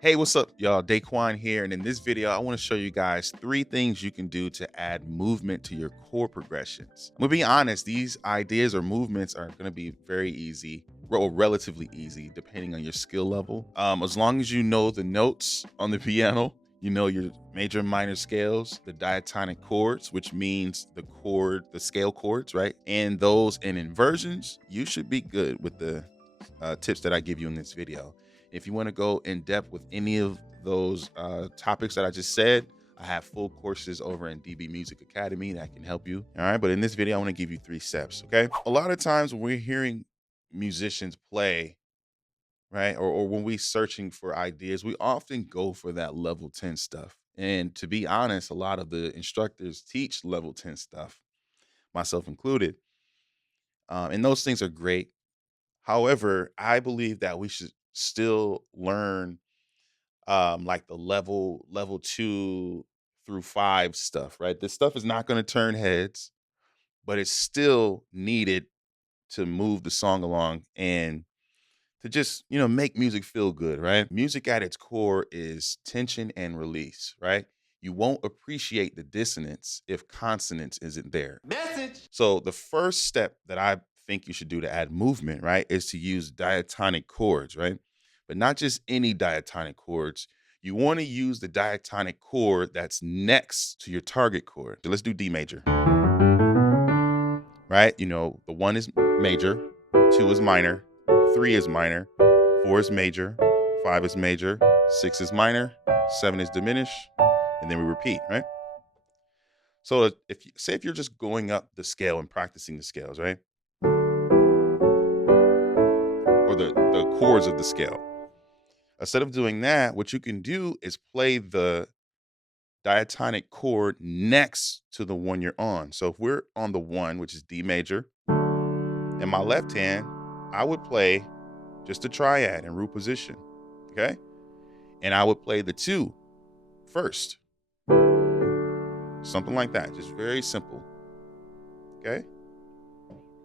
Hey, what's up, y'all? Deyquan here, and in this video, I want to show you guys 3 things you can do to add movement to your chord progressions. I'm gonna be honest, these ideas or movements are gonna be very easy, or relatively easy, depending on your skill level. As long as you know the notes on the piano, you know your major and minor scales, the diatonic chords, which means the scale chords, right? And those in inversions, you should be good with the tips that I give you in this video. If you want to go in depth with any of those topics that I just said, I have full courses over in DB Music Academy that can help you. All right. But in this video, I want to give you 3 steps. Okay. A lot of times when we're hearing musicians play, right, or when we're searching for ideas, we often go for that level 10 stuff. And to be honest, a lot of the instructors teach level 10 stuff, myself included. And those things are great. However, I believe that we should still learn like the level 2 through 5 stuff, right? This stuff is not going to turn heads, but it's still needed to move the song along and to just, make music feel good, right? Music at its core is tension and release, right? You won't appreciate the dissonance if consonance isn't there. Message. So the first step that I think you should do to add movement, right, is to use diatonic chords, right? But not just any diatonic chords. You want to use the diatonic chord that's next to your target chord. So let's do D major, right? The 1 is major, 2 is minor, 3 is minor, 4 is major, 5 is major, 6 is minor, 7 is diminished, and then we repeat, right? So if you're just going up the scale and practicing the scales, right? Or the chords of the scale. Instead of doing that, what you can do is play the diatonic chord next to the one you're on. So if we're on the 1, which is D major, in my left hand, I would play just a triad in root position, okay? And I would play the 2 first. Something like that, just very simple, okay?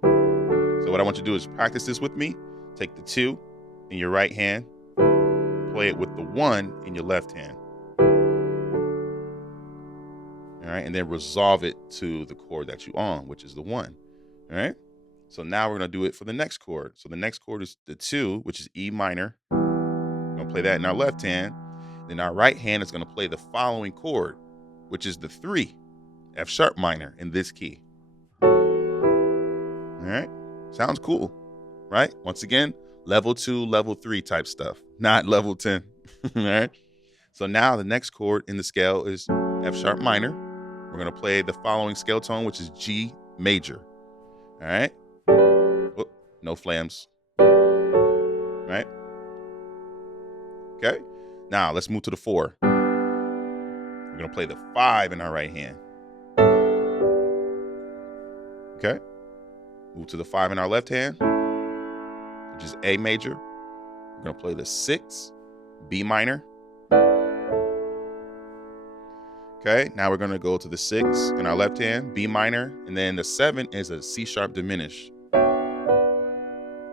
So what I want you to do is practice this with me. Take the 2 in your right hand, play it with the 1 in your left hand. All right, and then resolve it to the chord that you're on, which is the 1. All right. So now we're going to do it for the next chord. So the next chord is the 2, which is E minor. We're going to play that in our left hand. Then our right hand is going to play the following chord, which is the 3, F sharp minor in this key. All right. Sounds cool, right? Once again, level 2, level 3 type stuff, not level 10. All right. So now the next chord in the scale is F sharp minor. We're going to play the following scale tone, which is G major. All right. Oh, no flams. Right. Okay. Now let's move to the 4. We're going to play the 5 in our right hand. Okay. Move to the 5 in our left hand, which is A major. We're going to play the 6, B minor. Okay, now we're going to go to the 6 in our left hand, B minor, and then the 7 is a C sharp diminished. All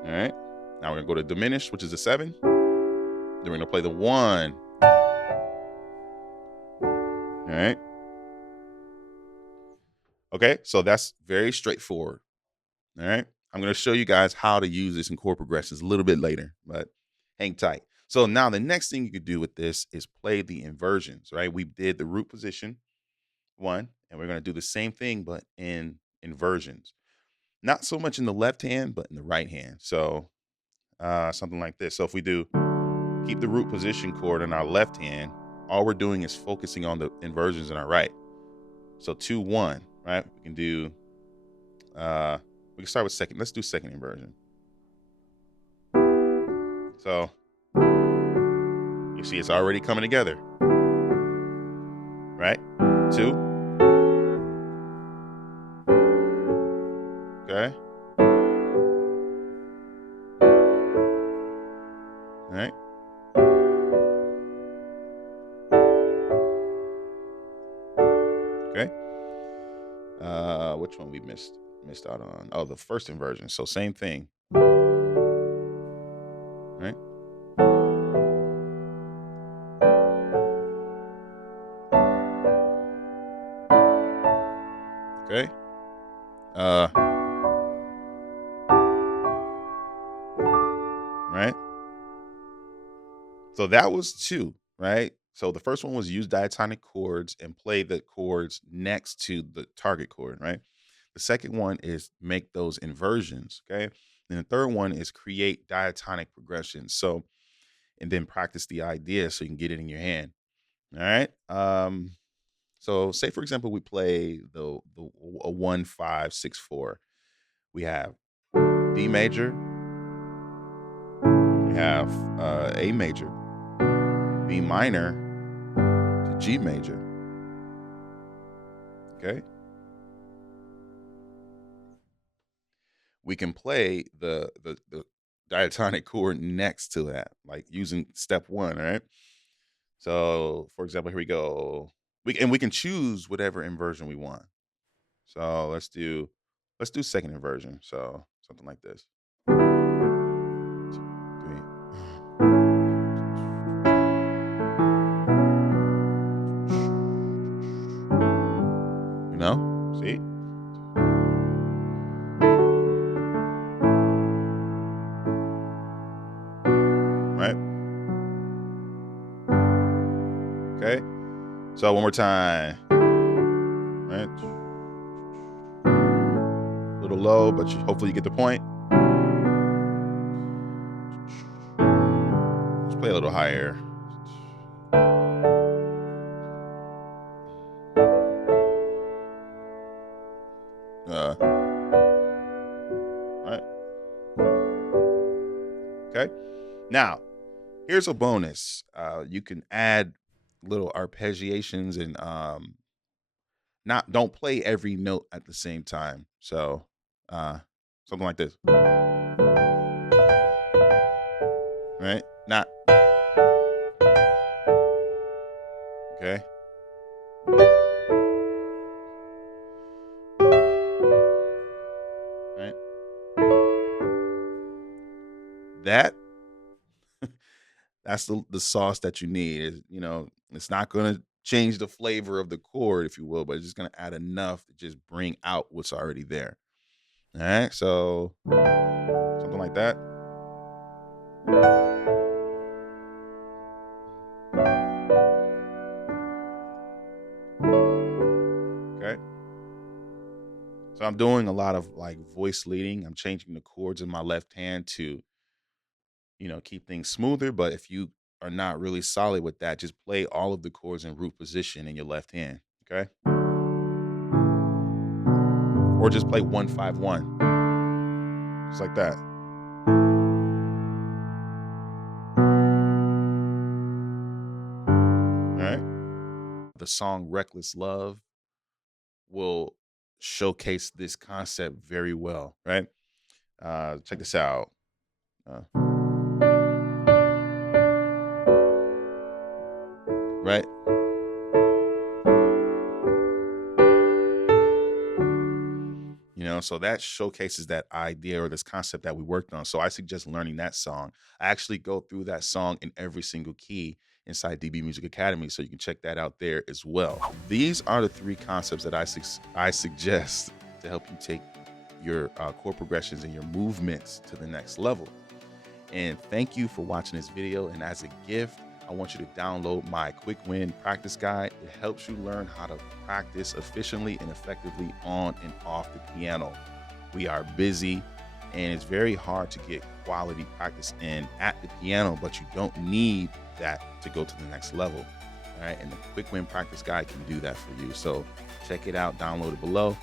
right, now we're going to go to diminished, which is a 7. Then we're going to play the 1. All right. Okay, so that's very straightforward. All right, I'm going to show you guys how to use this in chord progressions a little bit later, but hang tight. So now the next thing you could do with this is play the inversions, right? We did the root position 1, and we're going to do the same thing, but in inversions. Not so much in the left hand, but in the right hand. So something like this. So if we do keep the root position chord in our left hand, all we're doing is focusing on the inversions in our right. So 2, 1, right? We can do, we can start with second. Let's do second inversion. So you see it's already coming together, right? 2. Okay. All right. Okay. Which one we missed out on? Oh, the first inversion. So same thing. Right? Okay. Right. So that was two, right? So the first one was use diatonic chords and play the chords next to the target chord, right? The second one is make those inversions, okay? And the third one is create diatonic progressions. So, and then practice the idea so you can get it in your hand. All right. So say for example, we play the a 1 5 6 4. We have D major, we have A major, B minor to G major. Okay. We can play the diatonic chord next to that, like using step one, right? So for example, here we go. We can choose whatever inversion we want. So let's do second inversion. So something like this. 2, 3. You know? See? Right? Okay. So one more time. Right? A little low, but hopefully you get the point. Let's play a little higher. Right? Okay. Now, here's a bonus. You can add little arpeggiations and not don't play every note at the same time. So something like this. Right? Not okay. Right? That that's the sauce that you need. It's not gonna change the flavor of the chord, if you will, but it's just gonna add enough to just bring out what's already there. All right. So something like that. Okay. So I'm doing a lot of like voice leading. I'm changing the chords in my left hand to, keep things smoother. But if you are not really solid with that, just play all of the chords in root position in your left hand. Okay. Or just play 1 5 1. Just like that. All right. The song Reckless Love will showcase this concept very well, right? Check this out. Right? So that showcases that idea or this concept that we worked on. So I suggest learning that song. I actually go through that song in every single key inside DB Music Academy, so you can check that out there as well. These are the 3 concepts that I suggest to help you take your chord progressions and your movements to the next level. And thank you for watching this video. And as a gift, I want you to download my quick win practice guide. It helps you learn how to practice efficiently and effectively on and off the piano. We are busy and it's very hard to get quality practice in at the piano, but you don't need that to go to the next level. All right. And the quick win practice guide can do that for you. So check it out, download it below.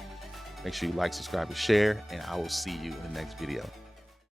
Make sure you like, subscribe, and share, and I will see you in the next video.